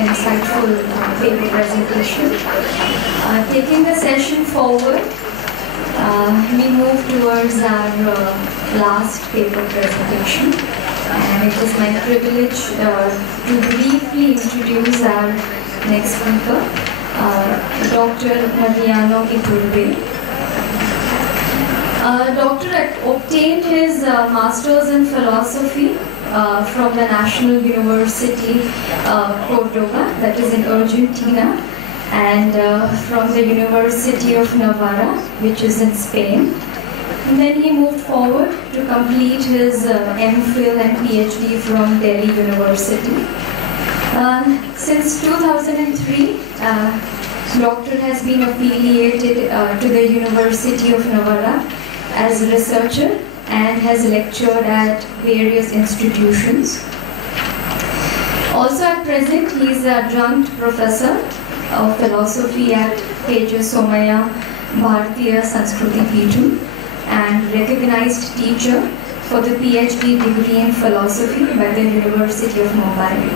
insightful paper presentation. Taking the session forward, we move towards our last paper presentation. And it is my privilege to briefly introduce our next speaker, Dr. Mariano Iturbe. Dr. obtained his Master's in Philosophy from the National University Córdoba, that is in Argentina, and from the University of Navarra, which is in Spain. And then he moved forward to complete his MPhil and PhD from Delhi University. Since 2003, Doctor has been affiliated to the University of Navarra as a researcher and has lectured at various institutions. Also at present, he is an adjunct professor of philosophy at Somaiya, Bharatiya, Sanskriti, Peetham, and recognized teacher for the PhD degree in philosophy by the University of Mumbai.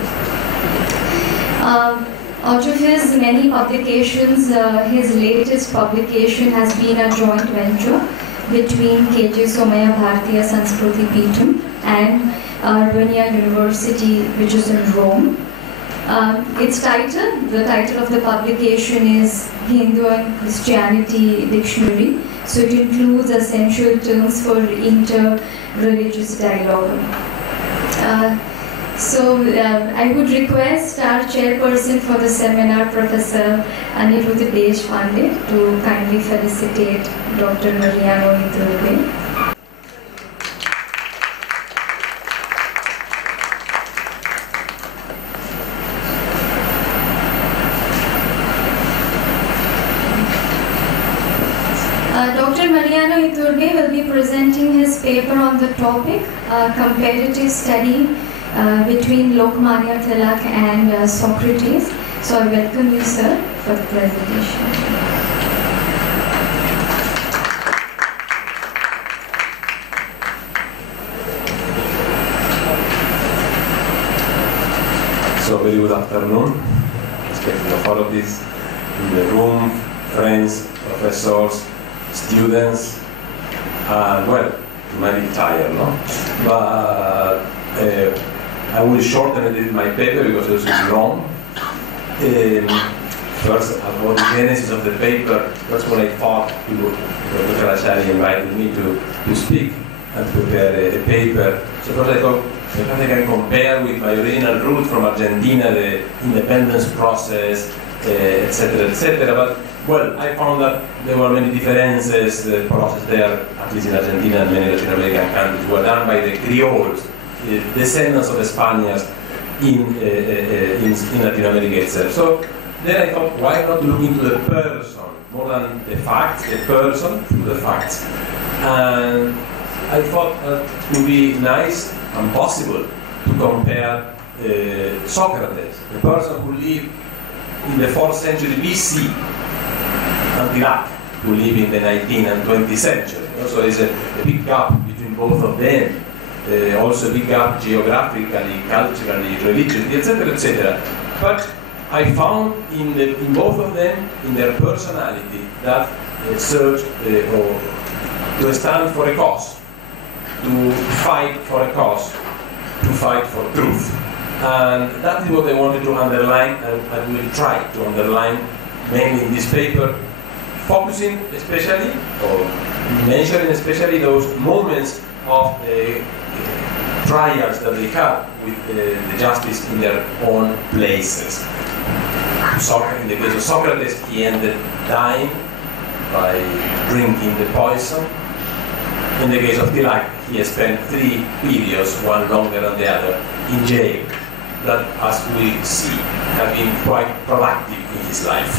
Out of his many publications, his latest publication has been a joint venture between Somaiya, Bharatiya, Sanskriti, Peetham and Adjunct University, which is in Rome. The title of the publication is Hindu and Christianity Dictionary. So it includes essential terms for inter-religious dialogue. I would request our chairperson for the seminar, Professor Aniruddha Deshpande, to kindly felicitate Dr. Mariano Iturbe. Dr. Mariano Iturbe will be presenting his paper on the topic, Comparative Study between Lokamanya Tilak and Socrates. So I welcome you, sir, for the presentation. So very good afternoon, respected authorities in the room, friends, professors, students, and well, you might be tired, no? But I will shorten a little my paper because it is long. First, about the genesis of the paper, that's what I thought Dr. Ashari invited me to speak and prepare a paper. So first I thought perhaps I can compare with my original route from Argentina, the independence process, etc., etc. But well, I found that there were many differences. The process there, at least in Argentina and many Latin American countries, were done by the Creoles, descendants of the Spaniards in Latin America itself. So then I thought, why not look into the person more than the facts, the person through the facts? And I thought it would be nice and possible to compare Socrates, the person who lived in the 4th century BC, and Ṭiḻak, who lived in the 19th and 20th century. So there's a big gap between both of them. Also a big gap geographically, culturally, religiously, etc., etc. But I found in both of them, in their personality, that search or to stand for a cause, to fight for a cause, to fight for truth. And that is what I wanted to underline, and I will try to underline mainly in this paper, focusing especially, or mentioning especially those moments of trials that they had with the justice in their own places. In the case of Socrates, he ended dying by drinking the poison. In the case of Ṭiḻak, he spent 3 periods, one longer than the other, in jail, that, as we see, have been quite productive in his life.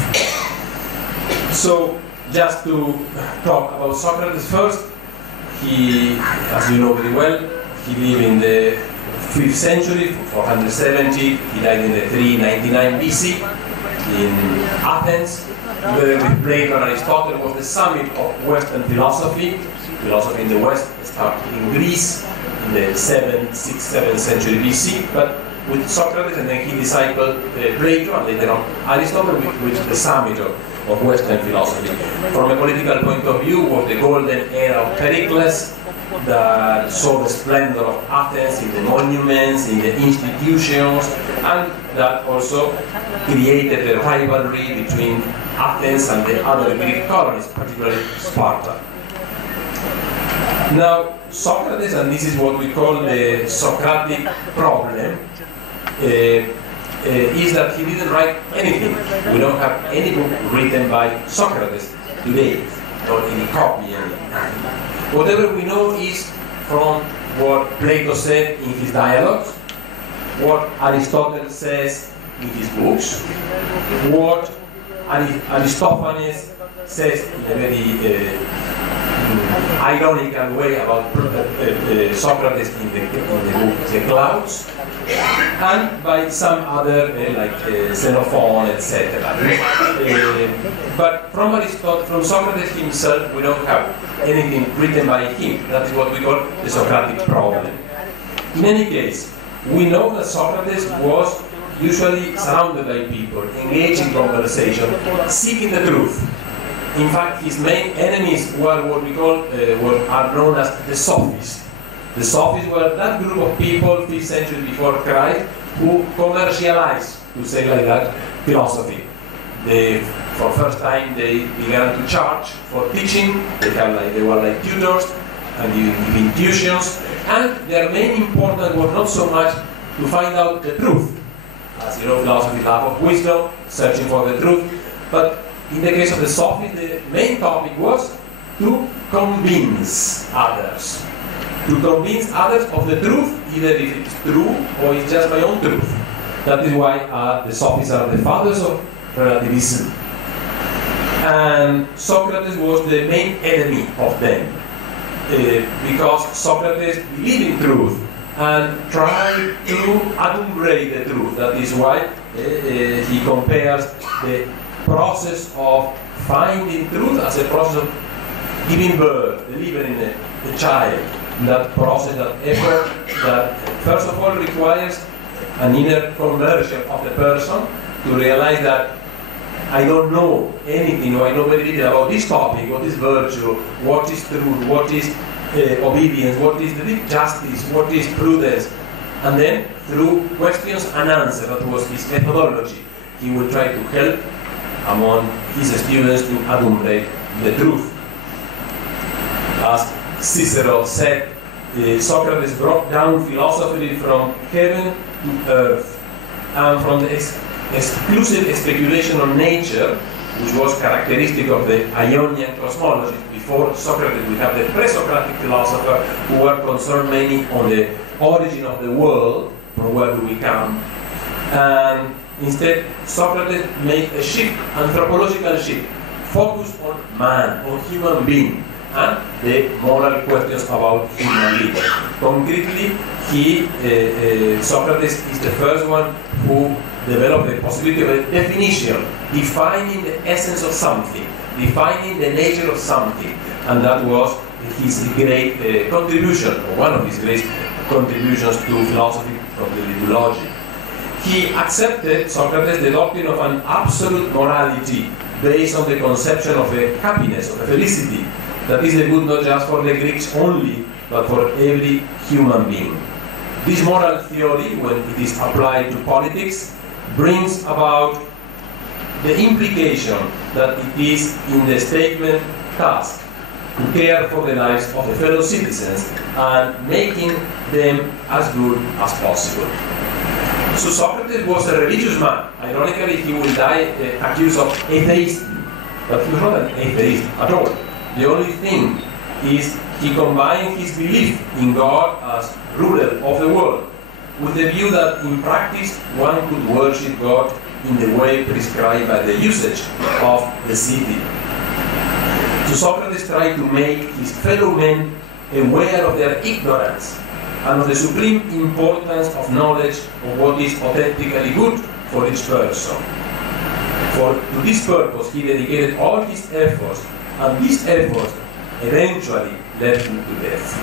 So, just to talk about Socrates first, he, as you know very well, he lived in the 5th century, 470, he died in the 399 BC in Athens. Together with Plato and Aristotle, was the summit of Western philosophy. Philosophy in the West started in Greece in the 6th, 7th century BC, but with Socrates, and then he discipled Plato, and later on Aristotle, which is the summit of Western philosophy. From a political point of view, was the golden era of Pericles, that saw the splendor of Athens in the monuments, in the institutions, and that also created a rivalry between Athens and the other Greek colonies, particularly Sparta. Now, Socrates, and this is what we call the Socratic problem, is that he didn't write anything. We don't have any book written by Socrates today, or any copy, anything. Whatever we know is from what Plato said in his dialogues, what Aristotle says in his books, what Aristophanes says in a very ironical way about Socrates in the book The Clouds, and by some other like Xenophon, etc. But from Socrates himself, we don't have anything written by him. That is what we call the Socratic problem. In any case, we know that Socrates was usually surrounded by people, engaged in conversation, seeking the truth. In fact, his main enemies were what we call, what are known as the Sophists. The Sophists were that group of people, 5th century before Christ, who commercialized, to say like that, philosophy. For the first time, they began to charge for teaching. They were like tutors, and you give intuitions. And their main importance was not so much to find out the truth. As you know, philosophy, love of wisdom, searching for the truth. But in the case of the Sophists, the main topic was to convince others. To convince others of the truth, either if it's true or it's just my own truth. That is why the Sophists are the fathers of relativism. And Socrates was the main enemy of them, because Socrates believed in truth and tried to adumbrate the truth. That is why he compares the process of finding truth as a process of giving birth, delivering a child. That process, that effort, that first of all requires an inner conversion of the person to realize that I don't know anything, or I know very little about this topic, what is virtue, what is truth, what is obedience, what is justice, what is prudence. And then, through questions and answers, that was his methodology, he would try to help among his students to adumbrate the truth. As Cicero said, Socrates brought down philosophy from heaven to earth, and from the exclusive speculation on nature, which was characteristic of the Ionian cosmology. Before Socrates, we have the pre-Socratic philosophers who were concerned mainly on the origin of the world, from where do we come, and instead Socrates made a shift, anthropological shift, focused on man, on human being, and the moral questions about human being. Concretely, Socrates is the first one who developed the possibility of a definition, defining the essence of something, defining the nature of something, and that was his great contribution, or one of his great contributions to philosophy, probably to logic. He accepted, Socrates, the doctrine of an absolute morality based on the conception of a happiness, of a felicity, that is a good not just for the Greeks only, but for every human being. This moral theory, when it is applied to politics, brings about the implication that it is in the statesman's task to care for the lives of the fellow citizens and making them as good as possible. So Socrates was a religious man. Ironically, he will die accused of atheism, but he was not an atheist at all. The only thing is he combined his belief in God as ruler of the world with the view that in practice one could worship God in the way prescribed by the usage of the city. So Socrates tried to make his fellow men aware of their ignorance and of the supreme importance of knowledge of what is authentically good for each person. To this purpose he dedicated all his efforts, and these efforts eventually led him to death.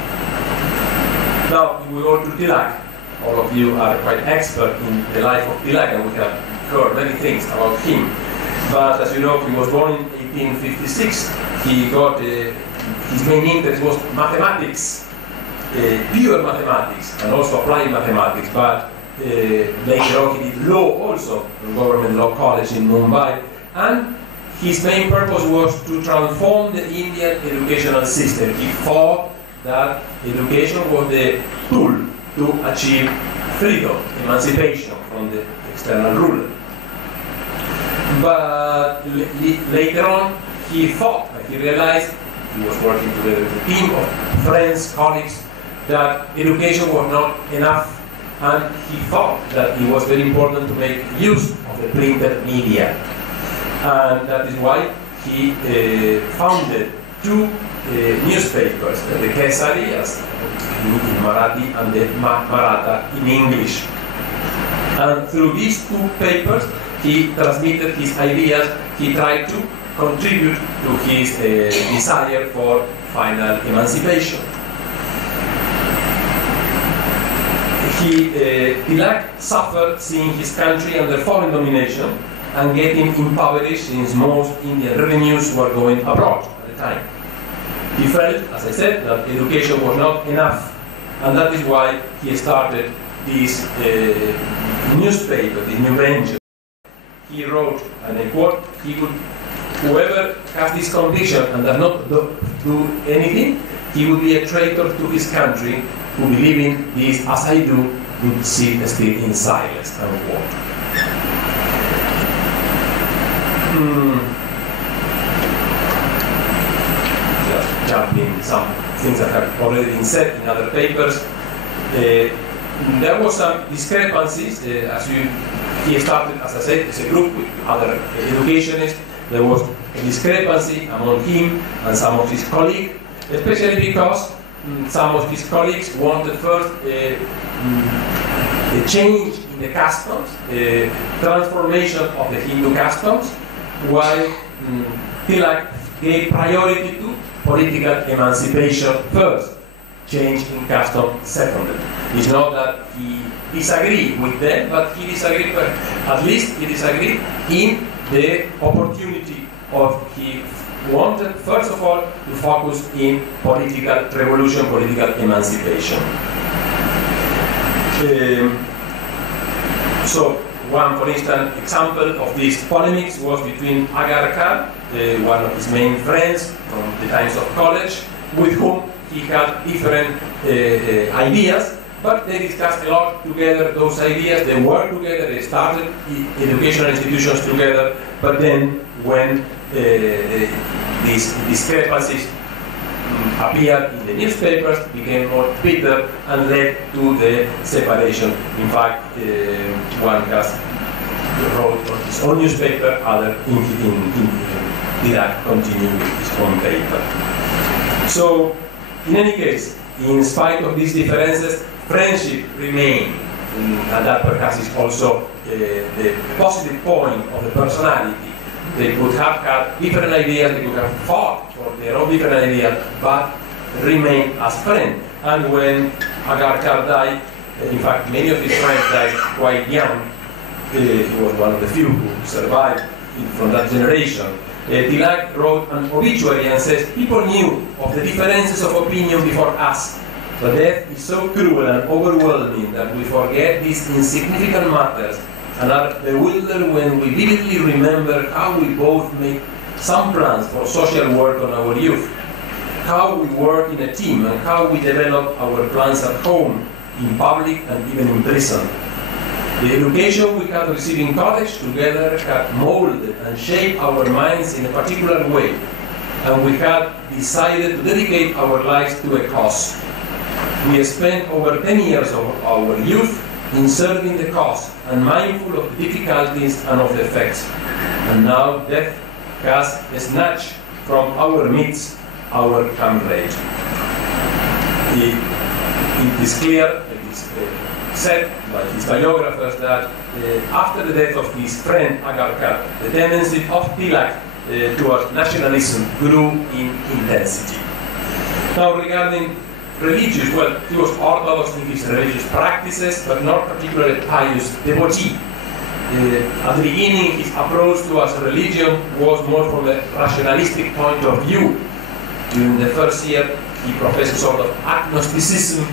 Now, if we go to Ṭiḻak, all of you are quite expert in the life of Ṭiḻak, and we have heard many things about him. But as you know, he was born in 1856. He got his main interest was mathematics, pure mathematics, and also applied mathematics. But later on, he did law also, from Government Law College in Mumbai, and his main purpose was to transform the Indian educational system. He thought that education was the tool to achieve freedom, emancipation from the external ruler. But later on, he thought, he realized, he was working together with a team of friends, colleagues, that education was not enough, and he thought that it was very important to make use of the printed media. And that is why he founded two newspapers, the Kesari in Marathi and the Maratha in English. And through these two papers, he transmitted his ideas. He tried to contribute to his desire for final emancipation. Ṭiḻak suffered seeing his country under foreign domination and getting impoverished since most Indian revenues were going abroad at the time. He felt, as I said, that education was not enough, and that is why he started this newspaper, this new venture. He wrote, and I quote, whoever has this conviction and does not do anything, he will be a traitor to his country, who believing this as I do, would sit still in silence, unquote. Just jumping some things that have already been said in other papers. There was some discrepancies he started, as I said, as a group with other educationists. There was a discrepancy among him and some of his colleagues, especially because some of his colleagues wanted first a change in the customs, a transformation of the Hindu customs, while Ṭiḻak gave priority to political emancipation first, change in custom seconded. It's not that he disagreed with them, but he disagreed, at least he disagreed in the opportunity of he wanted, first of all, to focus in political revolution, political emancipation. So, one, for instance, example of these polemics was between Agarkar, one of his main friends from the times of college, with whom he had different ideas, but they discussed a lot together those ideas, they worked together, they started educational institutions together, but then when these discrepancies appeared in the newspapers, became more bitter and led to the separation. In fact, one has wrote on his own newspaper, other Ṭiḻak continued with his own paper. So, in any case, in spite of these differences, friendship remained, and that perhaps is also the positive point of the personality. They could have had different ideas, they could have fought for their own different ideas, but remained as friends. And when Agarkar died, in fact, many of his friends died quite young. He was one of the few who survived from that generation. Ṭiḻak wrote an obituary and says, people knew of the differences of opinion before us. But death is so cruel and overwhelming that we forget these insignificant matters and are bewildered when we vividly remember how we both made some plans for social work on our youth, how we work in a team, and how we develop our plans at home, in public, and even in prison. The education we had received in college together had molded and shaped our minds in a particular way, and we had decided to dedicate our lives to a cause. We spent over 10 years of our youth in serving the cause and mindful of the difficulties and of the effects. And now death has snatched from our midst our comrade. It is clear, it is said by his biographers that after the death of his friend Agarkar, the tendency of Ṭiḻak towards nationalism grew in intensity. Now regarding religious. Well, he was orthodox in his religious practices, but not particularly pious devotee. At the beginning, his approach towards religion was more from a rationalistic point of view. During the first year, he professed a sort of agnosticism,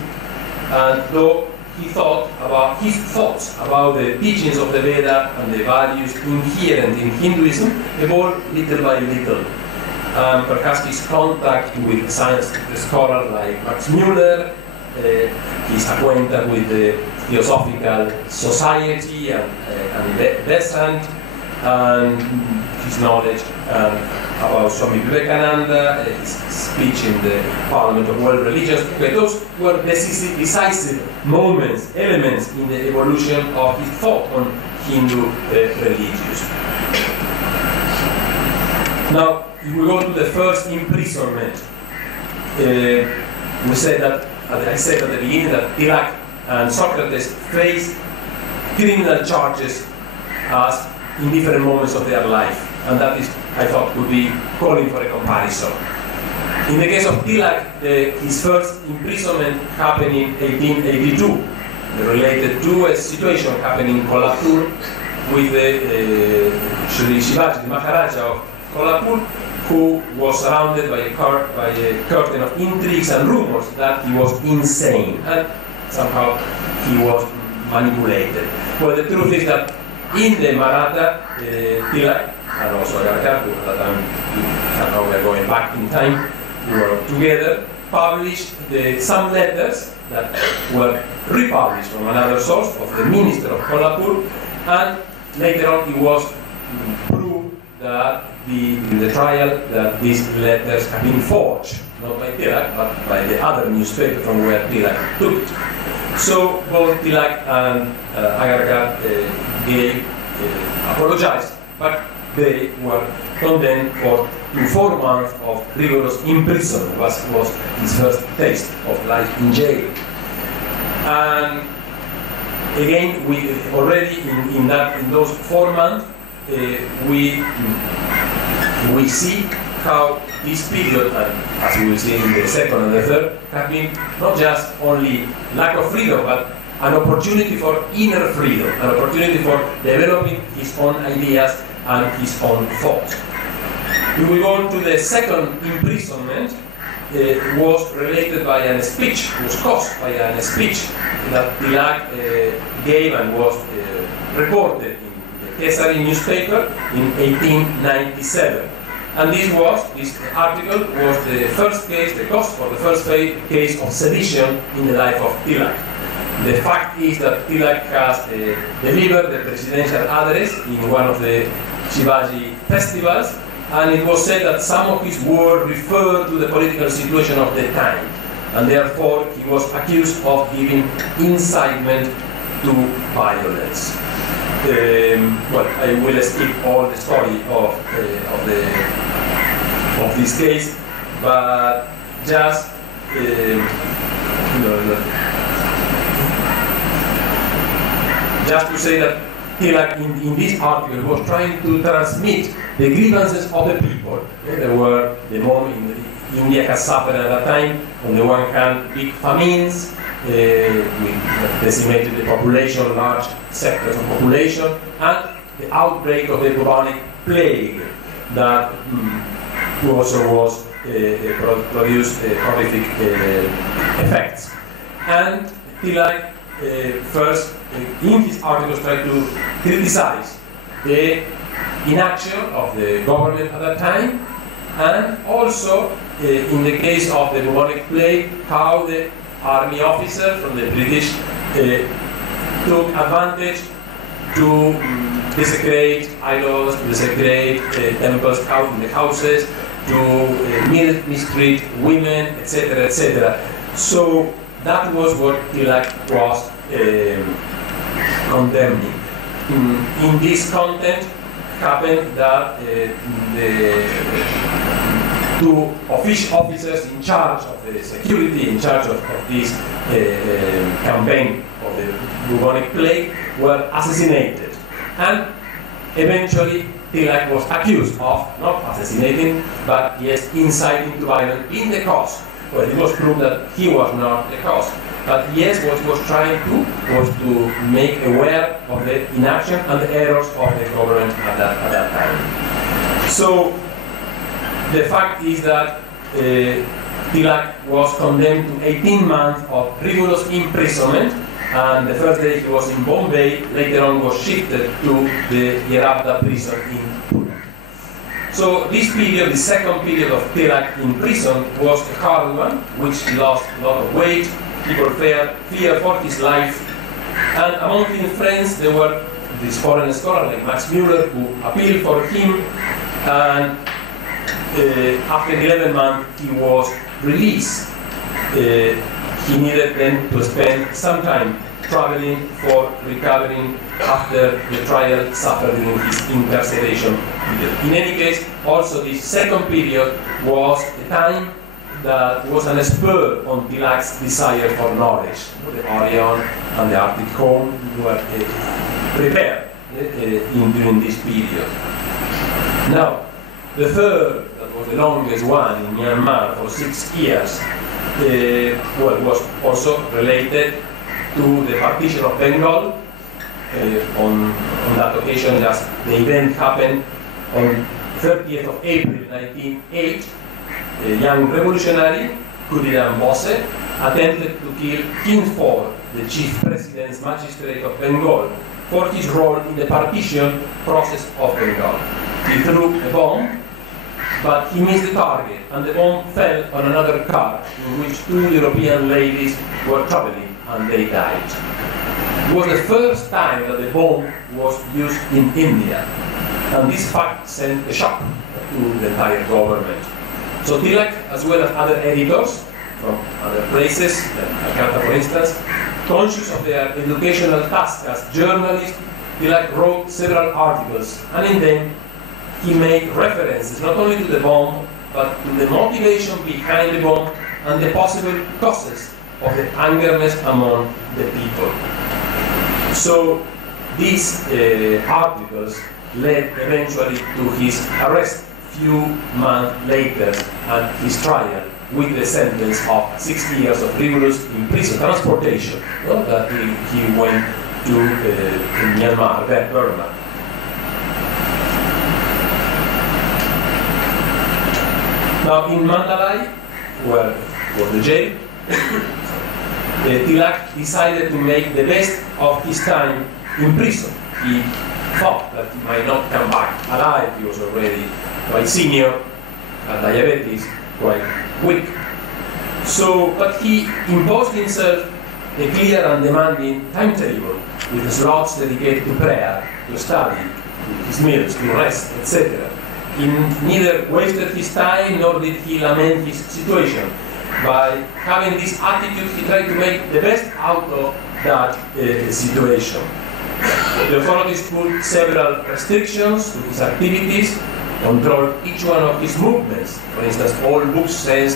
and though his thoughts about the teachings of the Veda and the values inherent in Hinduism evolved little by little. Perhaps his contact with science scholars like Max Müller, his acquaintance with the Theosophical Society and Besant, and his knowledge about Swami Vivekananda, his speech in the Parliament of World Religions. Okay, those were decisive moments, elements in the evolution of his thought on Hindu religions. Now, if we go to the first imprisonment, I said at the beginning that Ṭiḻak and Socrates faced criminal charges in different moments of their life, and that is, I thought, would be calling for a comparison. In the case of Ṭiḻak, his first imprisonment happened in 1882, related to a situation happening in Kolhapur with the Shri Shivaji, the Maharaja of Kolhapur, who was surrounded by a curtain of intrigues and rumors that he was insane, and somehow he was manipulated. Well, the truth is that in the Maratha, Ṭiḻak, and also Agarkar, who at that time, somehow we are going back in time, we were together, published some letters that were republished from another source of the minister of Kolhapur, and later on it was proved that in the trial that these letters have been forged, not by Ṭiḻak, but by the other newspaper from where Ṭiḻak took it. So both Ṭiḻak and Agarkar apologized, but they were condemned to 4 months of rigorous imprisonment. Was his first taste of life in jail. And again, we already in those 4 months, we see how this period, and as we will see in the second and the third, have been not just only lack of freedom, but an opportunity for inner freedom, an opportunity for developing his own ideas and his own thoughts. We will go on to the second imprisonment. Was related by a speech, was caused by a speech that Ṭiḻak gave and was reported in the Kesari newspaper in 1897. And this article was the first case, the cause for the first case of sedition in the life of Ṭiḻak. The fact is that Ṭiḻak has delivered the presidential address in one of the Shivaji festivals, and it was said that some of his words referred to the political situation of the time, and therefore he was accused of giving incitement to violence. Well, I will skip all the story of this case, but just just to say that Ṭiḻak in this article was trying to transmit the grievances of the people. There were the moment India has suffered at that time, on the one hand, big famines, with decimated the population, large sectors of population, and the outbreak of the bubonic plague that also produced horrific effects. And Ṭiḻak first, in his articles, tried to criticize the inaction of the government at that time, and also in the case of the bubonic plague, how the army officer from the British took advantage to desecrate idols, to desecrate temples out in the houses, to mistreat women, etc., etc. So that was what Ṭiḻak was condemning. In this content happened that the two officers in charge of the security, in charge of this campaign of the bubonic plague, were assassinated. And eventually Ṭiḻak was accused of not assassinating, but yes, inciting to violence in the cause well, it was proved that he was not the cause. But yes, what he was trying to was to make aware of the inaction and the errors of the government at that time. So the fact is that Ṭiḷak was condemned to 18 months of rigorous imprisonment, and the first day he was in Bombay, later on was shifted to the Yerabda prison in Pune. So this period, the second period of Ṭiḷak in prison, was a hard one, which he lost a lot of weight. People feared for his life, and among his friends there were these foreign scholars like Max Müller who appealed for him, and after 11 months he was released. He needed then to spend some time traveling for recovering after the trial suffered during his incarceration period. In any case, also this second period was a time that was an spur on Ṭiḷak's desire for knowledge. The Orion and the Arctic home were prepared during this period. Now, the third, that was the longest one in Myanmar for 6 years, was also related to the partition of Bengal. On that occasion, just the event happened on 30th of April 1908. A young revolutionary, Khadiram Bose, attempted to kill King Ford, the chief president's magistrate of Bengal, for his role in the partition process of Bengal. He threw a bomb, but he missed the target, and the bomb fell on another car in which 2 European ladies were traveling, and they died. It was the first time that the bomb was used in India, and this fact sent a shock to the entire government. So Ṭiḷak, as well as other editors from other places, like Calcutta for instance, conscious of their educational task as journalists, Ṭiḻak wrote several articles, and in them he made references not only to the bomb, but to the motivation behind the bomb and the possible causes of the angerness among the people. So these articles led eventually to his arrest few months later and his trial with the sentence of 6 years of rigorous imprisonment, transportation, that he went to Myanmar, Burma. Now in Mandalay, where was the jail, Ṭiḻak decided to make the best of his time in prison. He thought that he might not come back alive. He was already quite senior, and diabetes, quite weak. So, but he imposed himself a clear and demanding timetable with slots dedicated to prayer, to study, to his meals, to rest, etc. He neither wasted his time nor did he lament his situation. By having this attitude, he tried to make the best out of that situation. The authorities put several restrictions to his activities, controlled each one of his movements. For instance, all books sent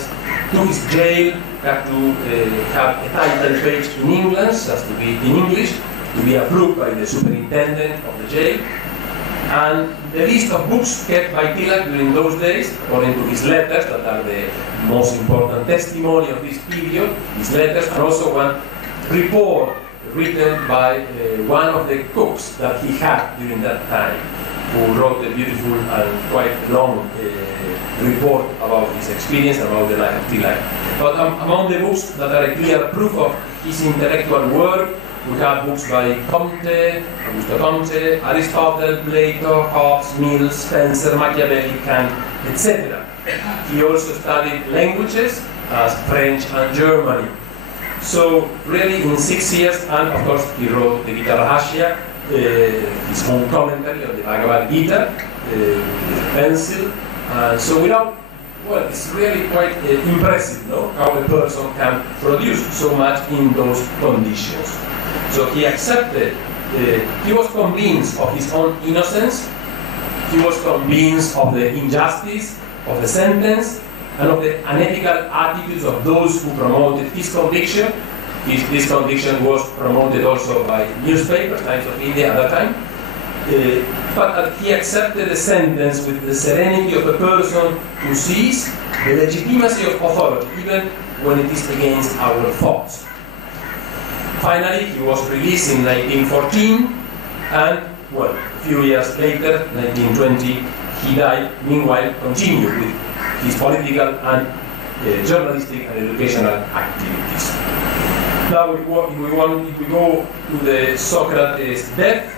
to his jail had to have a title page in English, has to be in English, to be approved by the superintendent of the jail. And the list of books kept by Ṭiḻak during those days, according to his letters, that are the most important testimony of this period, his letters, and also one report written by one of the cooks that he had during that time, who wrote a beautiful and quite long report about his experience, about the life of Ṭiḻak. But among the books that are a clear proof of his intellectual work, we have books by Comte, Augusto Comte, Aristotle, Plato, Hobbes, Mill, Spencer, Machiavelli, Kant, etc. He also studied languages as French and German. So really in 6 years, and of course he wrote the Gita Rahasya, his own commentary on the Bhagavad Gita, with a pencil. So without, well, it's really quite impressive, no? How a person can produce so much in those conditions. So he accepted, he was convinced of his own innocence, he was convinced of the injustice of the sentence, and of the unethical attitudes of those who promoted his conviction. This conviction was promoted also by newspapers, Times of India at that time. but he accepted the sentence with the serenity of a person who sees the legitimacy of authority, even when it is against our thoughts. Finally, he was released in 1914, and, well, a few years later, 1920, he died. Meanwhile, continued with his political and journalistic and educational activities. Now, if we go to the Socrates' death,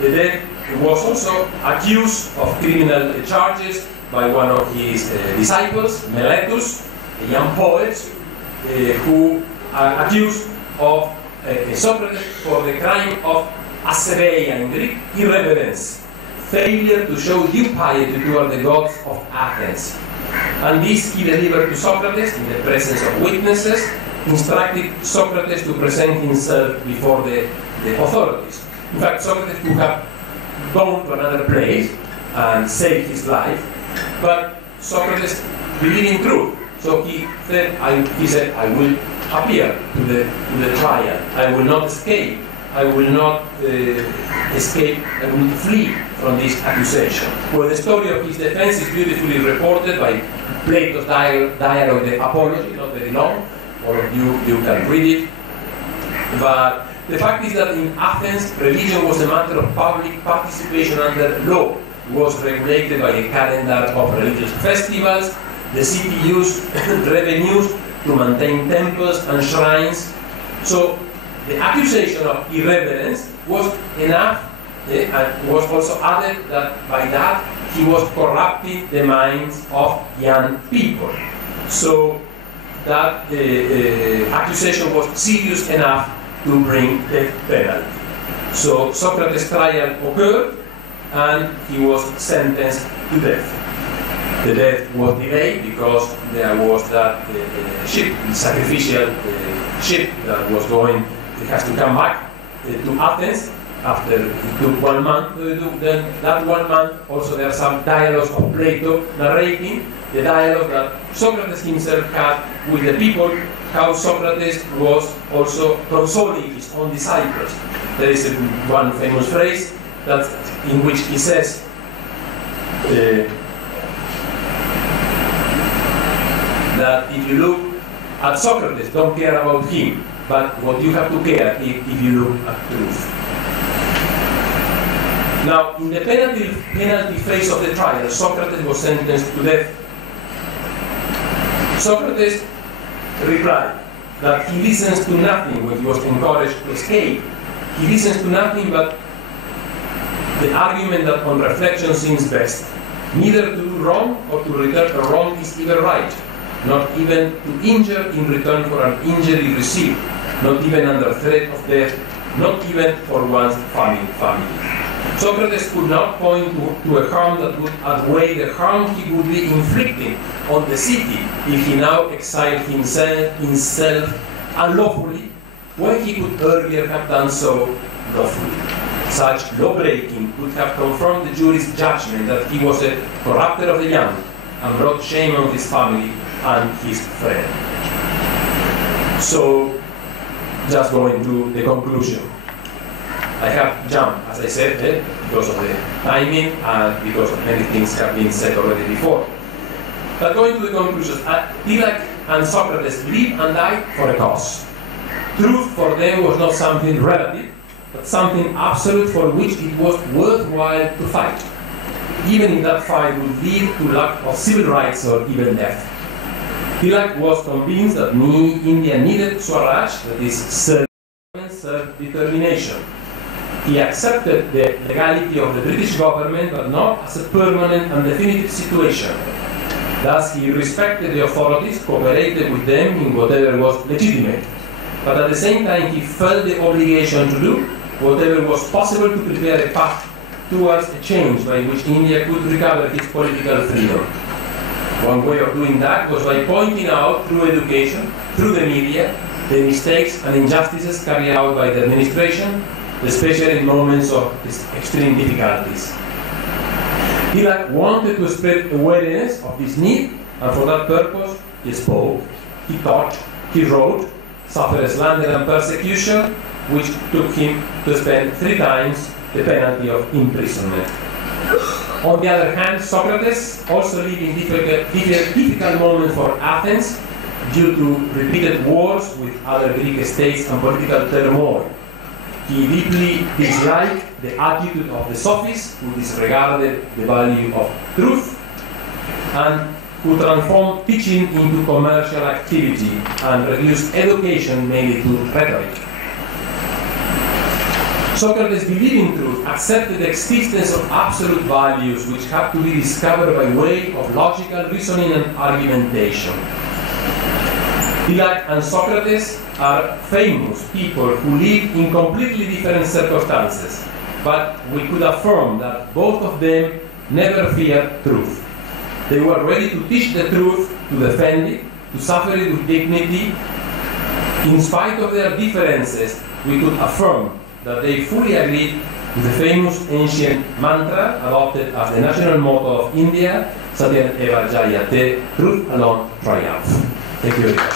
the death was also accused of criminal charges by one of his disciples, Meletus, a young poet, who accused of Socrates for the crime of asebeia in Greek, irreverence, failure to show due piety toward the gods of Athens. And this he delivered to Socrates in the presence of witnesses, instructed Socrates to present himself before the authorities. In fact, Socrates could have gone to another place and saved his life, but Socrates believed in truth. So he said, I will appear to the trial. I will not escape. I will not escape. I will flee from this accusation. Well, the story of his defense is beautifully reported by Plato's dialogue, the Apology, not very long. All of you can read it. But the fact is that in Athens, religion was a matter of public participation under law. It was regulated by a calendar of religious festivals. The city used revenues to maintain temples and shrines. So the accusation of irreverence was enough, and was also added that by that he was corrupting the minds of young people. So that accusation was serious enough to bring death penalty. So Socrates' trial occurred, and he was sentenced to death. The death was delayed because there was that ship, the sacrificial ship that was going, it has to come back to Athens after it took 1 month. Then that 1 month, also there are some dialogues of Plato narrating the dialogue that Socrates himself had with the people, how Socrates was also consoling his own disciples. There is one famous phrase that, in which he says, that if you look at Socrates, don't care about him, but what you have to care if you look at truth. Now, in the penalty phase of the trial, Socrates was sentenced to death. Socrates replied that he listens to nothing when he was encouraged to escape. He listens to nothing but the argument that on reflection seems best. Neither to do wrong or to return a wrong is ever right. Not even to injure in return for an injury received. Not even under threat of death. Not even for one's family. Socrates could not point to a harm that would outweigh the harm he would be inflicting on the city if he now exiled himself unlawfully, when he could earlier have done so lawfully. Such law-breaking would have confirmed the jury's judgment that he was a corrupter of the young and brought shame on his family and his friend. So, just going to the conclusion. I have jumped, as I said, because of the timing and because of many things have been said already before. But going to the conclusion, Ṭiḷak and Socrates lived and died for a cause. Truth for them was not something relative, but something absolute for which it was worthwhile to fight, even if that fight would lead to lack of civil rights or even death. Ṭiḷak was convinced that India needed Swaraj, that is, self-determination. He accepted the legality of the British government, but not as a permanent and definitive situation. Thus, he respected the authorities, cooperated with them in whatever was legitimate. But at the same time, he felt the obligation to do whatever was possible to prepare a path towards a change by which India could recover its political freedom. One way of doing that was by pointing out, through education, through the media, the mistakes and injustices carried out by the administration, especially in moments of extreme difficulties. Ṭiḷak wanted to spread awareness of this need, and for that purpose, he spoke, he taught, he wrote, suffered slander and persecution, which took him to spend 3 times the penalty of imprisonment. On the other hand, Socrates also lived in difficult moments for Athens due to repeated wars with other Greek states and political turmoil. He deeply disliked the attitude of the sophists, who disregarded the value of truth and who transformed teaching into commercial activity and reduced education mainly to rhetoric. Socrates believed in truth, accepted the existence of absolute values which have to be discovered by way of logical reasoning and argumentation. Ṭiḷak and Socrates are famous people who live in completely different circumstances, but we could affirm that both of them never feared truth. They were ready to teach the truth, to defend it, to suffer it with dignity. In spite of their differences, we could affirm that they fully agreed with the famous ancient mantra adopted as the national motto of India, Satyam Eva Jayate, truth alone triumph. Thank you very much.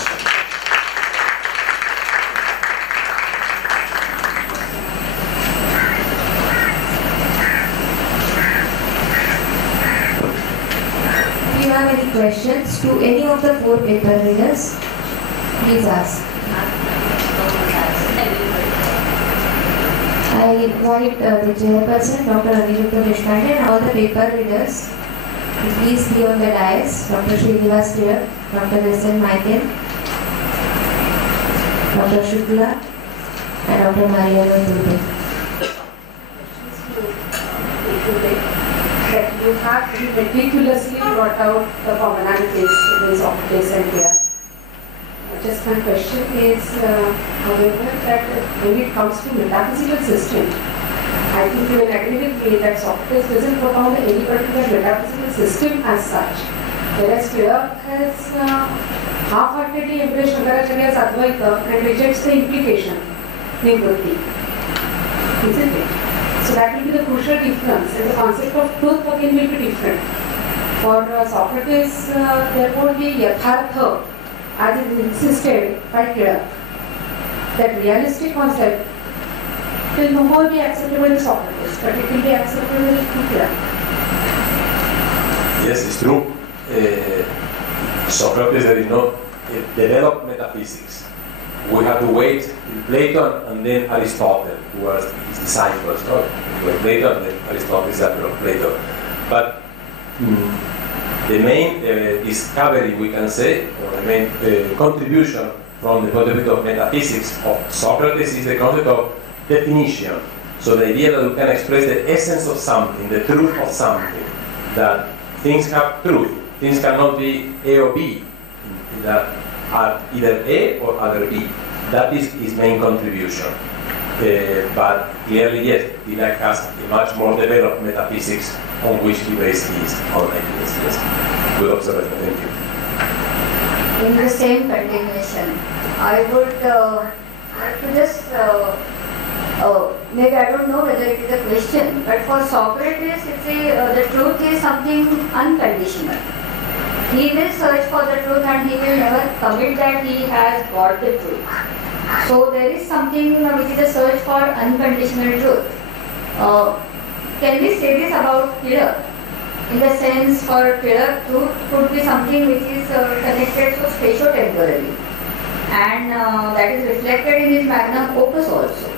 If you have any questions to any of the four paper readers, please ask. I invite the chairperson, Dr. Aniruddha Deshpande, and all the paper readers to please be on the dais. Dr. Srinivas Ṭiḷak, Dr. S.N. Michael, Dr. Shukla, and Dr. Mariano Iturbe. That you have meticulously brought out the commonalities in Socrates and Ṭiḷak. Just my question is, however, that when it comes to metaphysical system, I think you will agree with me that Socrates doesn't propound any particular metaphysical system as such, whereas Ṭiḷak has half-heartedly embraced Shankaracharya's Advaita and rejects the implication, Nivritti. Isn't it? So that will be the crucial difference, and the concept of truth again will be different. For Socrates, there won't be yathartha, as is insisted by Ṭiḷak. That realistic concept will no more be acceptable to Socrates, but it will be acceptable to Ṭiḷak. Yes, it's true. Socrates did not develop metaphysics. We have to wait till Plato and then Aristotle, who was his disciples. No? Plato and then Aristotle, disciple of Plato. But the main discovery, we can say, or the main contribution from the point of view of metaphysics of Socrates is the concept of definition. So the idea that we can express the essence of something, the truth of something, that things have truth, things cannot be A or B, that are either A or other B. That is his main contribution. But clearly, yes, Ṭiḻak has a much more developed metaphysics on which he based his own ideas. Yes. Good observation. Thank you. In the same continuation, I would like to just, maybe I don't know whether it is a question, but for Socrates, it's the truth is something unconditional. He will search for the truth and he will never commit that he has got the truth. So there is something which is a search for unconditional truth. Can we say this about Ṭiḷak? In the sense, for Ṭiḷak, truth could be something which is connected to spatio-temporally, and that is reflected in his magnum opus also.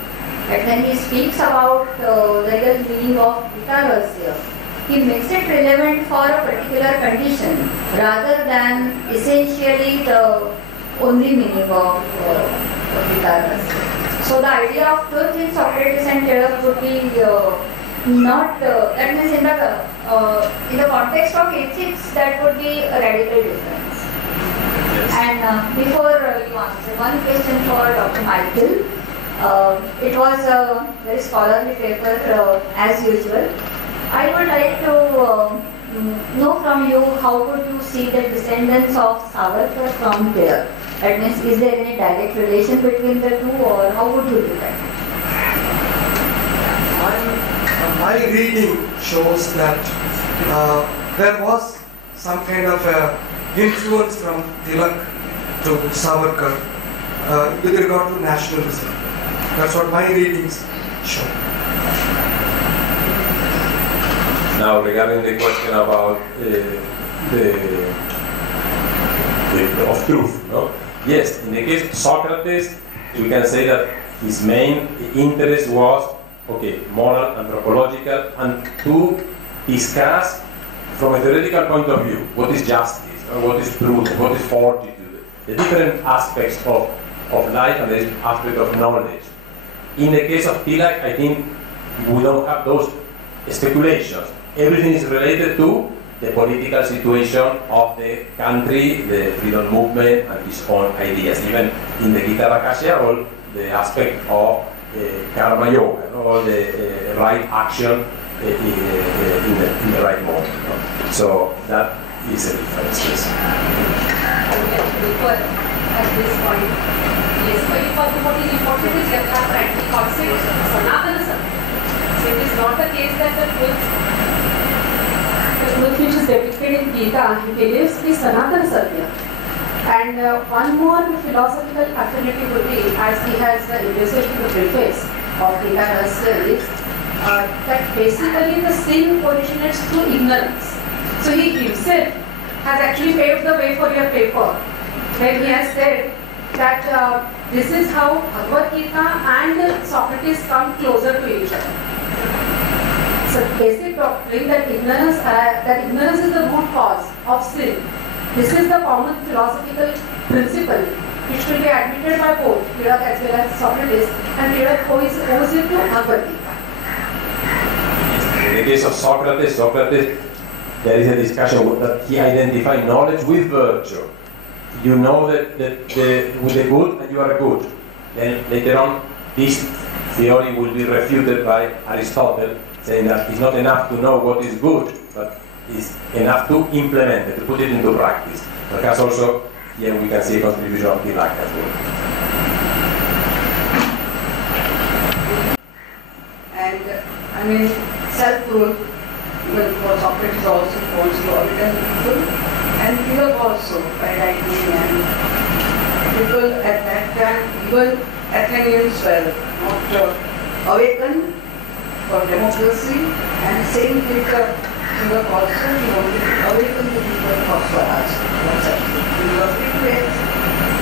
But when he speaks about the real meaning of Iturbe, he makes it relevant for a particular condition rather than essentially the only meaning of Iturbe. So the idea of truth in Socrates and Ṭiḷak would be not, that means in the context of ethics, that would be a radical difference. Yes. And before you answer, one question for Dr. Michael. It was a very scholarly paper as usual. I would like to know from you, how would you see the descendants of Savarkar from Ṭiḷak? That means, is there any direct relation between the two, or how would you do that? My reading shows that there was some kind of influence from Ṭiḷak to Savarkar with regard to nationalism. That's what my readings show. Now, regarding the question about of truth, no? Yes, in the case of Socrates, we can say that his main interest was, okay, moral, anthropological, and to discuss from a theoretical point of view what is justice, what is truth, what is fortitude, the different aspects of life and the aspect of knowledge. In the case of Ṭiḷak, I think we don't have those speculations. Everything is related to the political situation of the country, the freedom movement, and his own ideas. Even in the Gita Rakasya, all the aspect of karma yoga, all the right action in the right moment. So that is a difference. Yes. At this point, yes, but what is important is you have practical concepts, Sanatana. So it is not the case that the truth which is depicted in Gita, he believes is Sanatana Satya. And one more philosophical alternative would be, as he has illustrated in the preface of Gita is that basically the sin originates through ignorance. So he himself has actually paved the way for your paper, when he has said that this is how Bhagavad Gita and Socrates come closer to each other. So basic doctrine that ignorance is the root cause of sin. This is the common philosophical principle which will be admitted by both Ṭiḷak as well as Socrates, and Ṭiḷak owes it to Bhagavad Gita. In the case of Socrates, there is a discussion that he identified knowledge with virtue. You know that with the good and you are good. Then later on, this theory will be refuted by Aristotle, saying that it's not enough to know what is good, but it's enough to implement it, to put it into practice. Perhaps also, here we can see a contribution of Ṭiḷak as well. And I mean, self-growth, even for Socrates also holds to ordinary people, and Ṭiḷak also by writing, and people at that time, even Athenians were not awakened for democracy, and same with Ṭiڵak also, he wanted to awaken the people for Swaraj.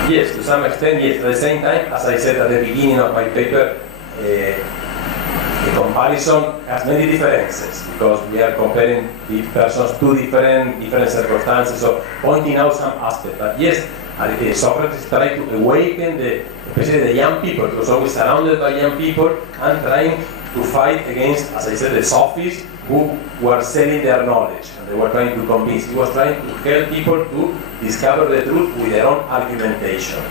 Yes, to some extent, yes. At the same time, as I said at the beginning of my paper, the comparison has many differences because we are comparing the persons to different circumstances, so pointing out some aspects. But yes, Socrates tried to awaken especially the young people, because always surrounded by young people, and trying to fight against, as I said, the sophists who were selling their knowledge, and they were trying to convince. He was trying to help people to discover the truth with their own argumentation.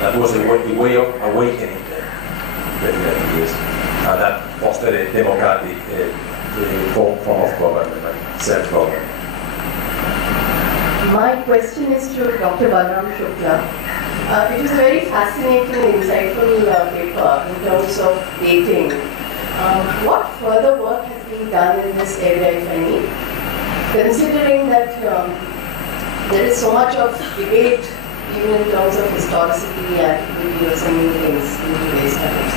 That was the way of awakening them. Yes. And that fostered a democratic form of government, self-government. My question is to Dr. Balaram Shukla. It is a very fascinating, insightful paper in terms of dating. What further work has been done in this area, if any, considering that there is so much of debate, even in terms of historicity, antiquity, or so many things in today's times?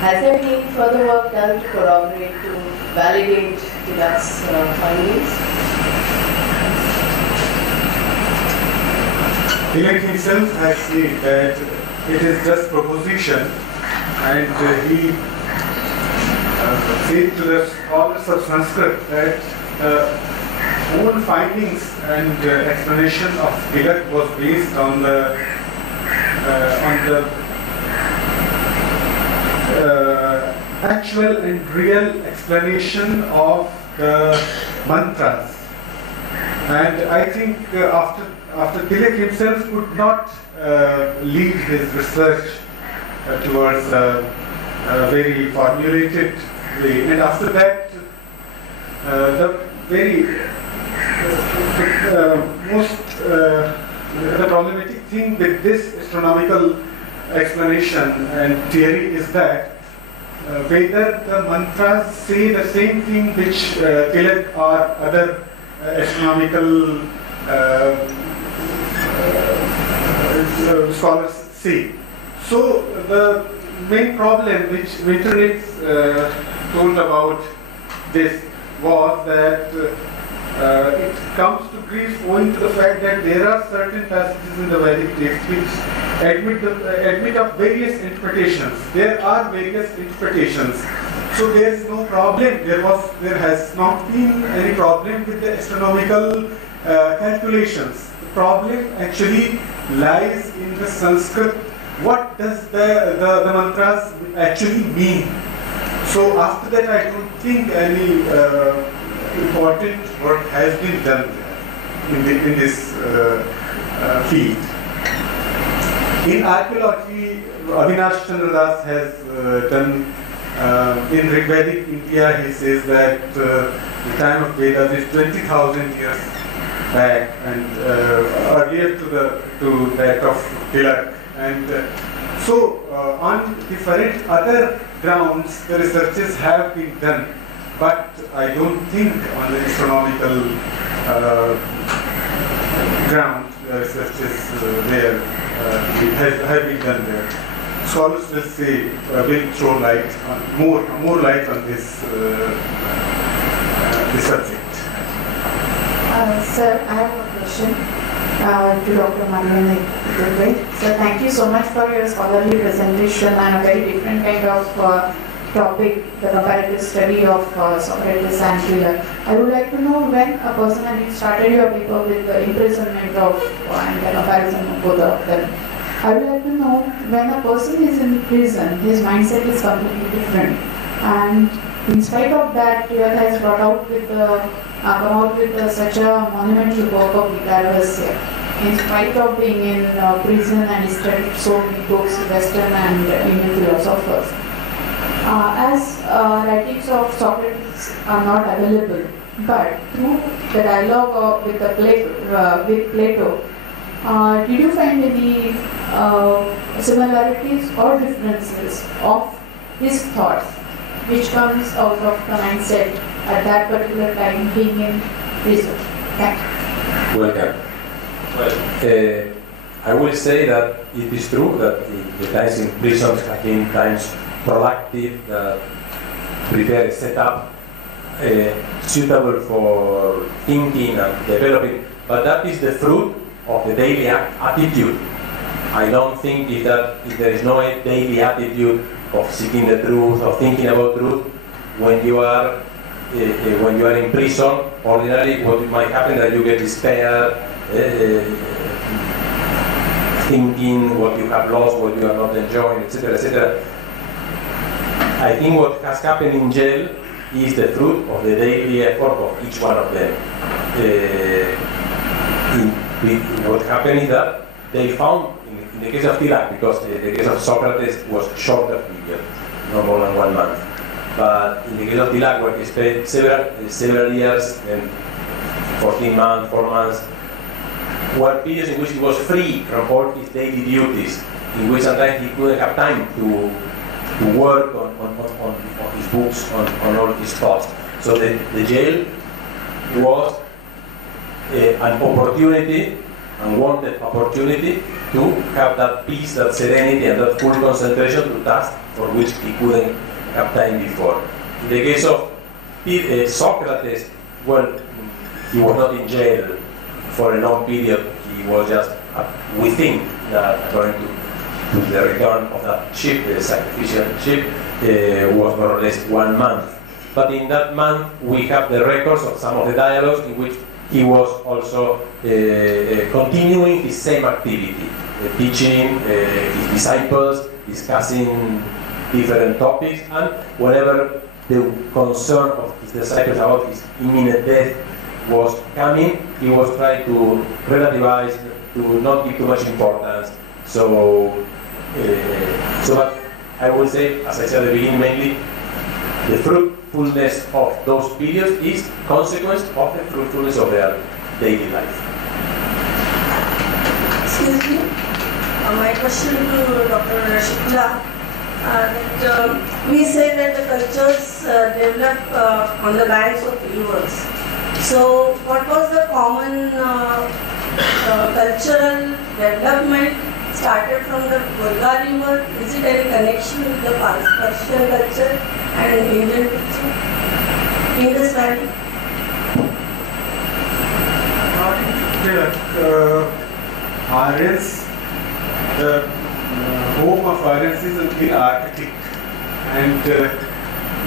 Has there been further work done to corroborate, to validate Ṭiḷak's findings? Ṭiļak himself has said that it is just proposition, and he said to the scholars of Sanskrit that own findings and explanation of Ṭiļak was based on the actual and real explanation of the mantras. And I think after Ṭiļak himself could not lead his research towards a very formulated way, and after that the very the problematic thing with this astronomical explanation and theory is that whether the mantras say the same thing which Ṭiļak or other astronomical scholars say. So the main problem which Winter told about this, was that it comes to grief owing to the fact that there are certain passages in the Vedic text which admit of various interpretations. There are various interpretations. So there is no problem. There has not been any problem with the astronomical calculations. The problem actually lies in the Sanskrit. What does the mantras actually mean? So after that, I don't think any important work has been done in this field. In archaeology, Avinash Chandra Das has done. In Rigvedic India, he says that the time of Vedas is 20,000 years back, and earlier to that of Ṭiḷak. And so, on different other grounds, the researches have been done, but I don't think on the astronomical ground the researches there have been done there. Scholars will say, will throw light on more light on this subject. Sir, I have a question to Dr. Mariano Iturbe. Sir, thank you so much for your scholarly presentation and a very different kind of topic, the comparative study of Socrates and Ṭiḷak. I would like to know when a person, and you started your paper with the imprisonment of and the comparison of both of them. I would like to know when a person is in prison, his mindset is completely different, and in spite of that, Ṭiḷak has brought out with come out with such a monumental work of Bharatiya. In spite of being in prison and he studied so many books, Western and Indian philosophers. As writings of Socrates are not available, but through the dialogue with Plato, did you find any similarities or differences of his thoughts, which comes out of the mindset at that particular time being in prison? Thank you. Welcome. Well, I will say that it is true that the times in prisons have been times productive, that prepare a setup suitable for thinking and developing, but that is the fruit of the daily attitude. I don't think if there is no daily attitude of seeking the truth, of thinking about truth, when you are in prison, ordinarily what might happen that you get despair, thinking what you have lost, what you are not enjoying, etc., etc. I think what has happened in jail is the fruit of the daily effort of each one of them. What happened is that they found, in the case of Ṭiḻak, because the case of Socrates was shorter period, no more than 1 month. But in the case of Ṭiḻak, where he spent several years, and 14 months, 4 months, were periods in which he was free from all his daily duties, in which sometimes he couldn't have time to work on his books, on all his thoughts. So the jail was an opportunity, unwanted opportunity, to have that peace, that serenity, and that full concentration to tasks for which he couldn't have time before. In the case of Socrates, well, he was not in jail for a long period. He was just, we think that according to the return of that ship, the sacrificial ship, was more or less 1 month. But in that month, we have the records of some of the dialogues in which he was also continuing his same activity, teaching his disciples, discussing different topics, and whenever the concern of his disciples about his imminent death was coming, he was trying to relativize, to not give too much importance. So but I would say, as I said at the beginning, mainly the fruitfulness of those periods is consequence of the fruitfulness of their daily life. Excuse me. My question to Dr. Shukla, we say that the cultures develop on the banks of rivers. So what was the common cultural development started from the Volga river? Is it any connection with the Persian culture and Indian culture? Indus Valley? Aryans, the home of Aryans is in Arctic, and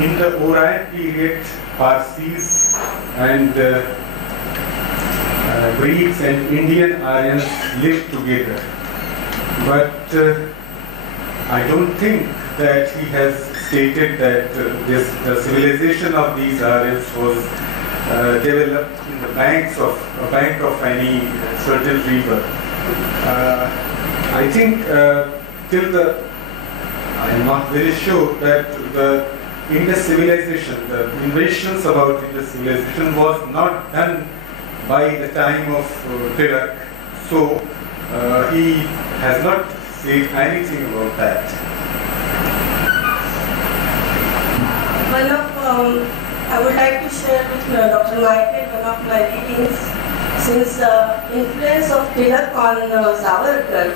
in the Orion period, Parsis and Greeks and Indian Aryans lived together. But I don't think that he has stated that the civilization of these Aryans was developed in the bank of any certain river. I think I am not very sure that the Indus civilization, the inventions about Indus civilization was not done by the time of Ṭiḷak, so he has not said anything about that. I would like to share with Dr. Michael one of my readings, since the influence of Ṭiḷak on Savarkar.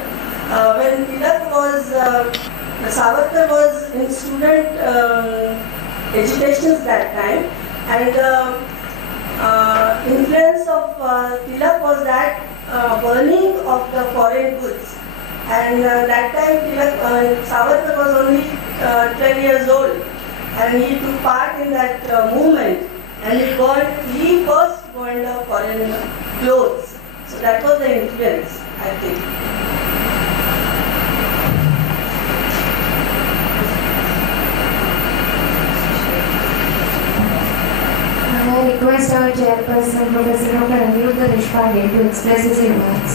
When Ṭiḷak was, Savarkar was in student education that time, and influence of Ṭiḷak was that burning of the foreign goods. And that time Savarkar was only 12 years old, and he took part in that movement, and he first burned the foreign clothes. So that was the influence, I think. I request our chairperson, Professor Dr. Aniruddha Deshpande, to express his remarks.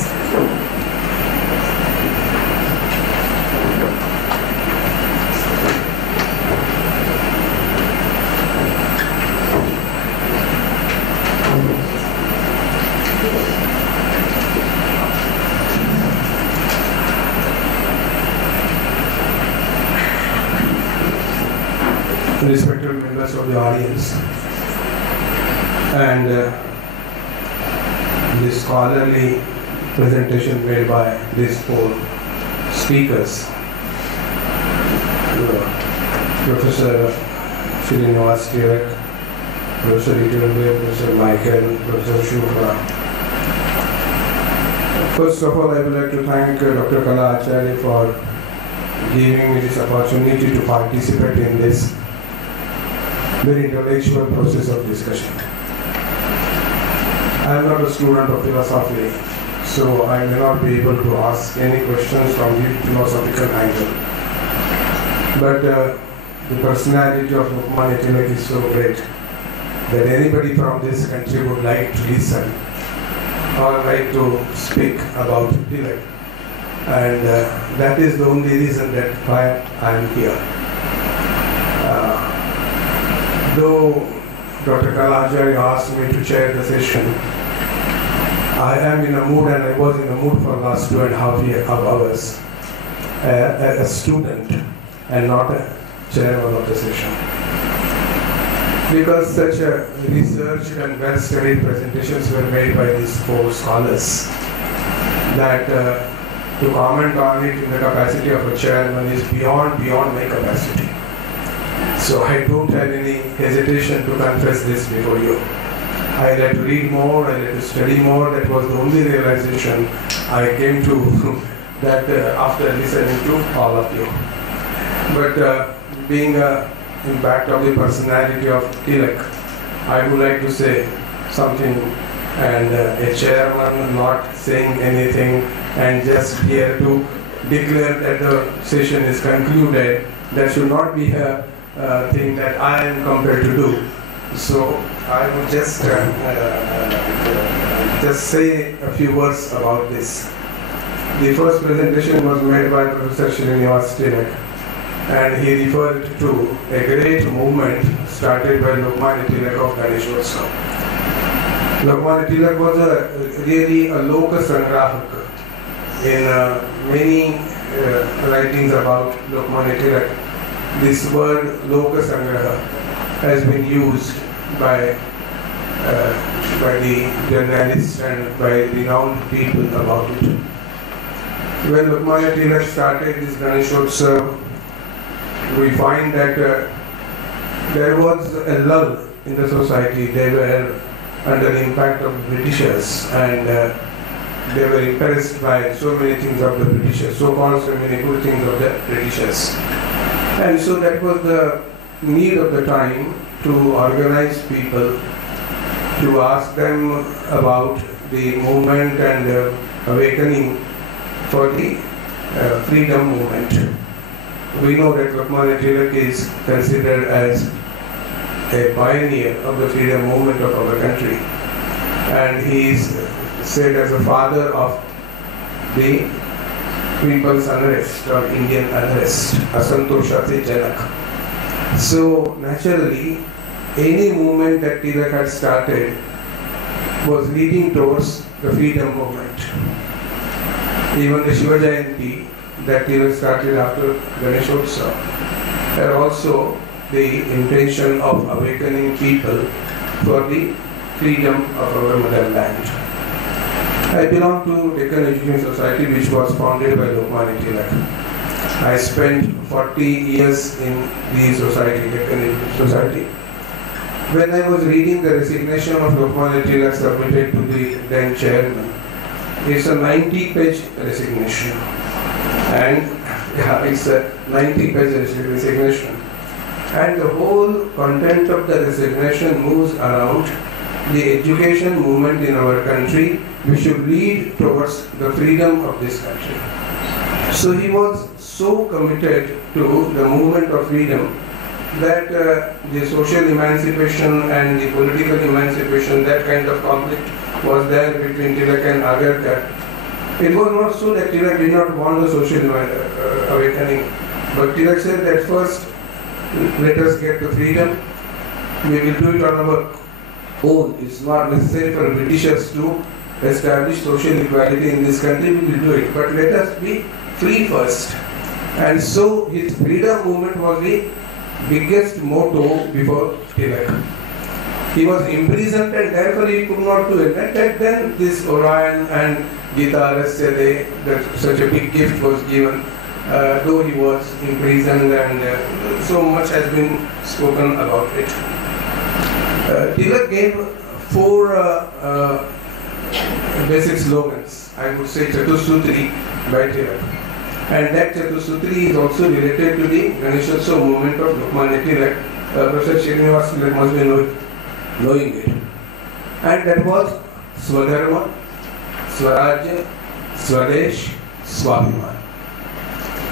Respected members of the audience, and this scholarly presentation made by these four speakers, Professor Ṭiḻak, Professor Iturbe, Professor Michael, Professor Shukla. First of all, I would like to thank Dr. Kala Acharya for giving me this opportunity to participate in this very intellectual process of discussion. I am not a student of philosophy, so I may not be able to ask any questions from the philosophical angle. But the personality of Lokamanya Tilak is so great that anybody from this country would like to listen or like to speak about Ṭiḷak. And that is the only reason that why I am here. Though Dr. Kalacharya asked me to chair the session, I am in a mood, and I was in a mood for the last 2.5 hours as a student and not a chairman of the session. Because such a researched and well-studied presentations were made by these four scholars that to comment on it in the capacity of a chairman is beyond my capacity. So I don't have any hesitation to confess this before you. I like to read more, I like to study more. That was the only realization I came to that after listening to all of you. But being an impact of the personality of Ṭiḷak, I would like to say something, and a chairman not saying anything and just here to declare that the session is concluded, that should not be a thing that I am compelled to do. So I would just say a few words about this. The first presentation was made by Professor Ṭiḻak, and he referred to a great movement started by Lokamanya Tilak of Ganeshotsav. Lokamanya Tilak was really a Loka Sangrahak. In many writings about Lokamanya Tilak, this word Loka Sangraha has been used by the journalists and by renowned people about it. When Lokamanya Tilak started this Ganeshotsav, we find that there was a lull in the society, they were under the impact of Britishers, and they were impressed by so many things of the Britishers, so-called so many good things of the Britishers. And so that was the need of the time to organize people, to ask them about the movement and awakening for the freedom movement. We know that Lokamanya Tilak is considered as a pioneer of the freedom movement of our country, and he is said as a father of the people's unrest or Indian unrest, Asantosha se Ṭiḻak. So naturally, any movement that Ṭiḻak had started was leading towards the freedom movement. Even the Shiva Jayanti that Ṭiḻak started after Ganeshotsav had also the intention of awakening people for the freedom of our motherland. I belong to Deccan Education Society, which was founded by Lokamanya Tilak. I spent 40 years in the society, Deccan Education Society. When I was reading the resignation of Lokamanya Tilak submitted to the then chairman, it's a 90-page resignation. And it's a 90-page resignation. And the whole content of the resignation moves around the education movement in our country, which should lead towards the freedom of this country. So he was so committed to the movement of freedom that the social emancipation and the political emancipation, that kind of conflict was there between Ṭiḻak and Agarkar. It was not so that Ṭiḻak did not want the social awakening, but Ṭiḻak said that first, let us get the freedom, we will do it on our own. It's not necessary for Britishers to establish social equality in this country, we will do it. But let us be free first. And so his freedom movement was the biggest motto before Ṭiḻak. He was imprisoned and therefore he could not do it. And then this Orion and Gita Rasya, that such a big gift was given. Though he was imprisoned and so much has been spoken about it. Ṭiḻak gave 4 basic slogans. I would say Chatusutri by Ṭiḻak. And that Chatusutri is also related to the Ganeshotsav movement of Lokamanya Tilak. Professor Srinivas must be knowing it. And that was Swadharma, Swarajya, Swadesh, Swabhiman.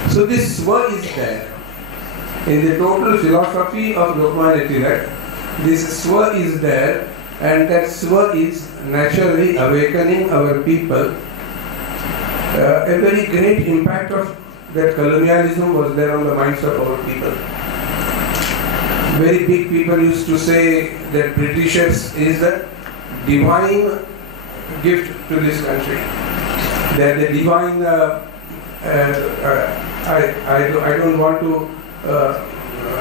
So this Swa is there. In the total philosophy of Lokamanya Tilak, this Swa is there, and that Swa is naturally awakening our people. A very great impact of that colonialism was there on the minds of our people. Very big people used to say that Britishers is a divine gift to this country. They are the divine, I don't want to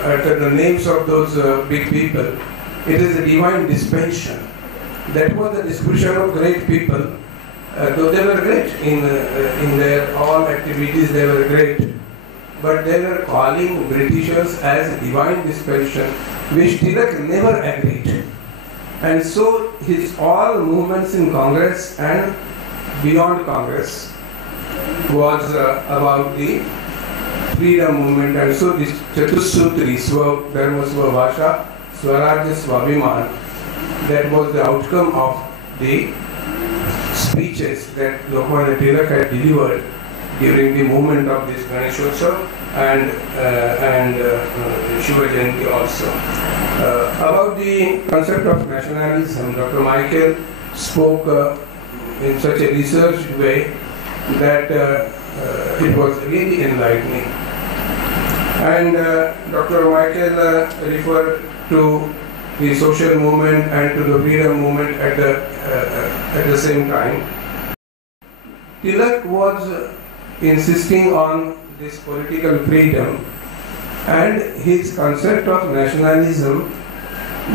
utter the names of those big people. It is a divine dispensation. That was the description of great people. Though they were great in their all activities, they were great. But they were calling Britishers as divine dispensation, which Ṭiḻak never agreed. And so his all movements in Congress and beyond Congress was about the freedom movement. And so this Chatusutri, Dharma Svabhasha, Swarajya Swabhiman, that was the outcome of the speeches that Lokamanya Tilak had delivered during the movement of this Ganeshotsav and Shiva Jayanti also. About the concept of nationalism, Dr. Michael spoke in such a researched way that it was really enlightening. And Dr. Michael referred to the social movement and to the freedom movement at the same time. Ṭiḻak was insisting on this political freedom, and his concept of nationalism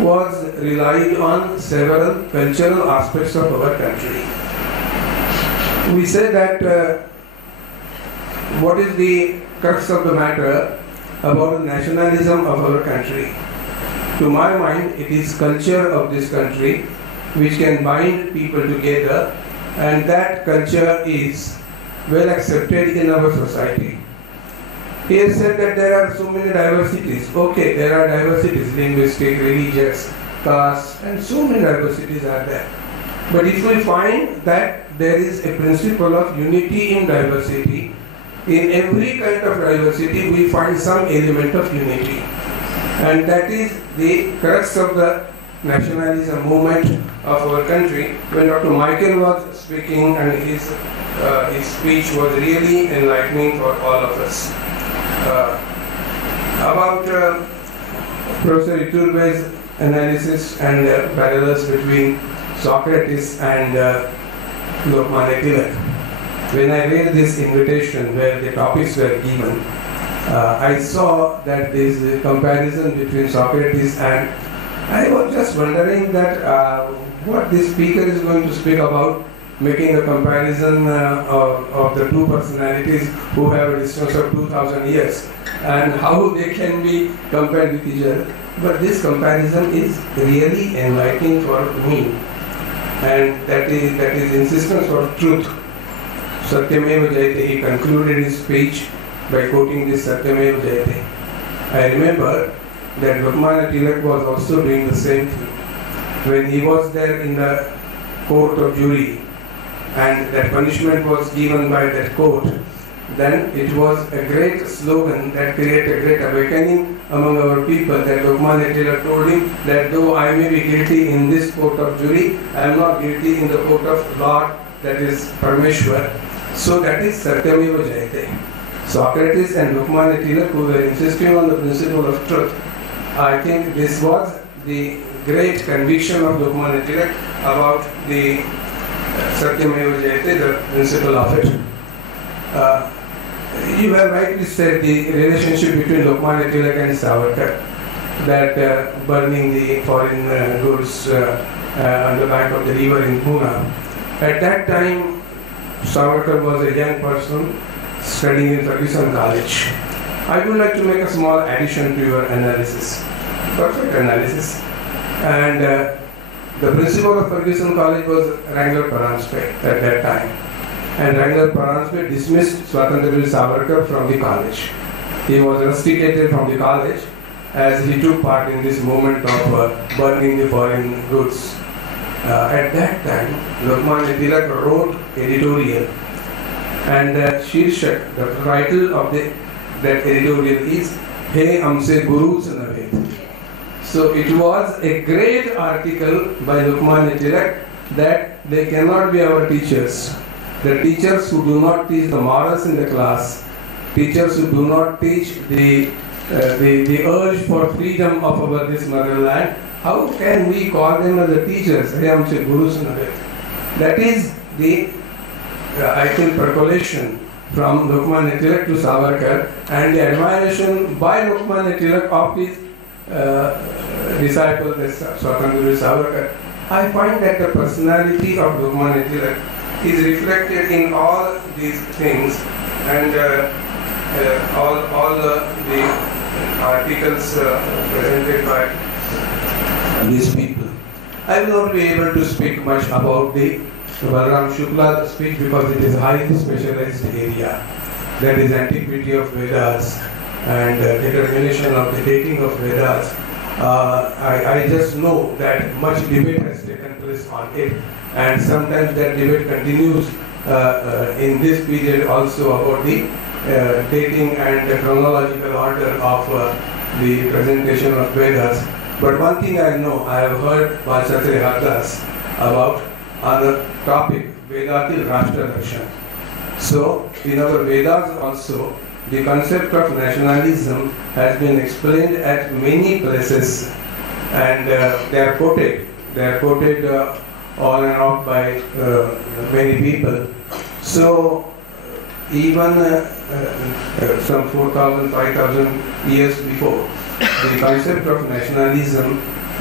was relied on several cultural aspects of our country. We say that what is the crux of the matter about the nationalism of our country? To my mind, it is culture of this country which can bind people together, and that culture is well accepted in our society. He has said that there are so many diversities. Okay, there are diversities, linguistic, religious, caste, and so many diversities are there. But if we find that there is a principle of unity in diversity, in every kind of diversity we find some element of unity. And that is the crux of the nationalism movement of our country. When Dr. Michael was speaking, and his speech was really enlightening for all of us. About Professor Iturbe's analysis and parallels between Socrates and Lokamanya Tilak. When I read this invitation where the topics were given, I saw that there is a comparison between Socrates, and I was just wondering that what this speaker is going to speak about, making a comparison of the two personalities who have a distance of 2000 years and how they can be compared with each other. But this comparison is really enlightening for me, and that is insistence for truth. Satyameva Jayate, he concluded his speech by quoting this Satyameva Jayate. I remember that Lokamanya Tilak was also doing the same thing. When he was there in the court of jury and that punishment was given by that court, then it was a great slogan that created a great awakening among our people, that Lokamanya Tilak told him that though I may be guilty in this court of jury, I am not guilty in the court of Lord, that is Parameshwar. So that is Satyameva Jayate. Socrates and Lokamanya Tilak, who were insisting on the principle of truth, I think this was the great conviction of Lokamanya Tilak about the Satyameva Jayate, the principle of it. You have rightly said the relationship between Lokamanya Tilak and Savarkar, that burning the foreign goods on the bank of the river in Pune. At that time, Savarkar was a young person studying in Ferguson College. I would like to make a small addition to your analysis. Perfect analysis. And the principal of Ferguson College was Wrangler Paranspe at that time. And Wrangler Paranspe dismissed Swatantraveer Savarkar from the college. He was rusticated from the college as he took part in this movement of burning the foreign goods. At that time, Lokamanya Tilak wrote editorial, and Shirshak, the title of that editorial is Hey Amse Gurus Nave. So it was a great article by Lokamanya Tilak that they cannot be our teachers. The teachers who do not teach the morals in the class, teachers who do not teach the urge for freedom of our this motherland, how can we call them as the teachers? That is the, I think, percolation from Lokamanya Tilak to Savarkar, and the admiration by Lokamanya Tilak of his disciple, Swatantraveer Savarkar. I find that the personality of Lokamanya Tilak is reflected in all these things, and all the articles presented by these people. I will not be able to speak much about the Balaram Shukla speech because it is a highly specialized area. That is antiquity of Vedas and determination of the dating of Vedas. I just know that much debate has taken place on it, and sometimes that debate continues in this period also about the dating and the chronological order of the presentation of Vedas. But one thing I know, I have heard Bharatiya Hardas about on the topic Vedatil Rashtra Darshan. So in our Vedas also, the concept of nationalism has been explained at many places, and they are quoted on and off by many people. So even some 4,000, 5,000 years before, the concept of nationalism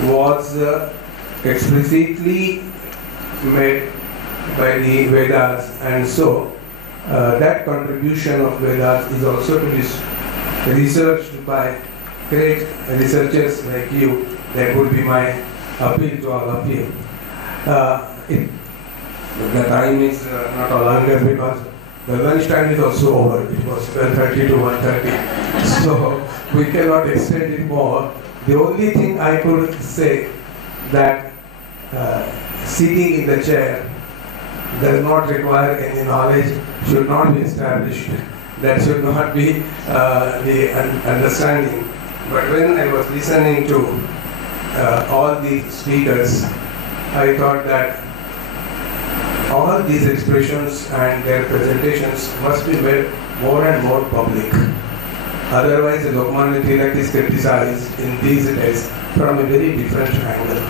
was explicitly made by the Vedas, and so that contribution of Vedas is also to be researched by great researchers like you That would be my appeal to all of you. The time is not allowing us because the lunch time is also over. It was 12:30 to 1:30. So we cannot extend it more. The only thing I could say that sitting in the chair does not require any knowledge, should not be established. That should not be the understanding. But when I was listening to all the speakers, I thought that all these expressions and their presentations must be made more and more public. Otherwise, Lokamanya Tilak is criticized in these days from a very different angle.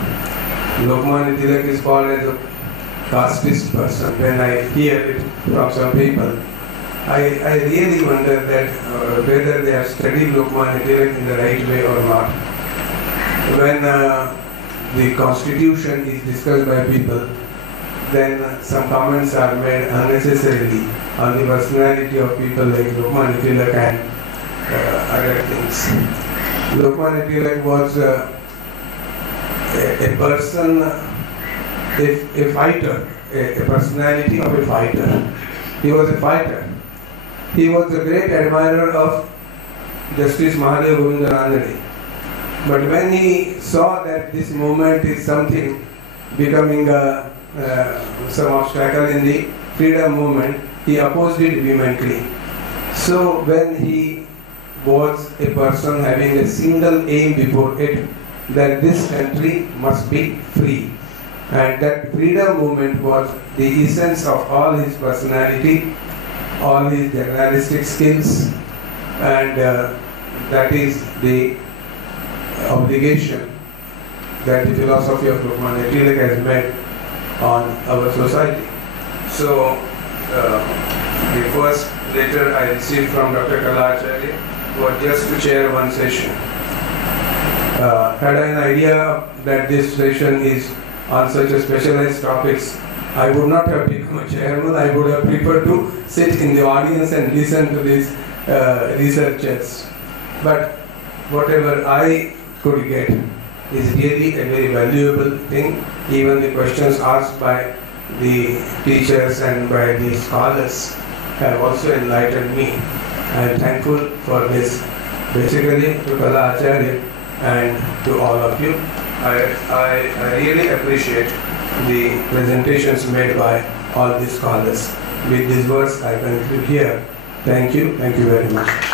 Lokamanya Tilak is called as a casteist person. When I hear it from some people, I really wonder that whether they have studied Lokamanya Tilak in the right way or not. When the constitution is discussed by people, then some comments are made unnecessarily on the personality of people like Lokamanya Tilak and other things. Lokamanya Tilak was a person, a fighter, a personality of a fighter. He was a fighter. He was a great admirer of Justice Mahadev Govindanandani. But when he saw that this movement is something becoming some obstacle in the freedom movement, he opposed it vehemently. So when he was a person having a single aim before it, that this country must be free. And that freedom movement was the essence of all his personality, all his journalistic skills, and that is the obligation that the philosophy of Lokamanya Tilak has made on our society. So the first letter I received from Dr. Kalacharya was just to chair one session. Had I an idea that this session is on such a specialized topics, I would not have become a chairman. I would have preferred to sit in the audience and listen to these researchers. But whatever I could get is really a very valuable thing. Even the questions asked by the teachers and by the scholars have also enlightened me. I am thankful for this, basically to Kala Acharya and to all of you. I really appreciate the presentations made by all the scholars. With these words, I conclude here. Thank you very much.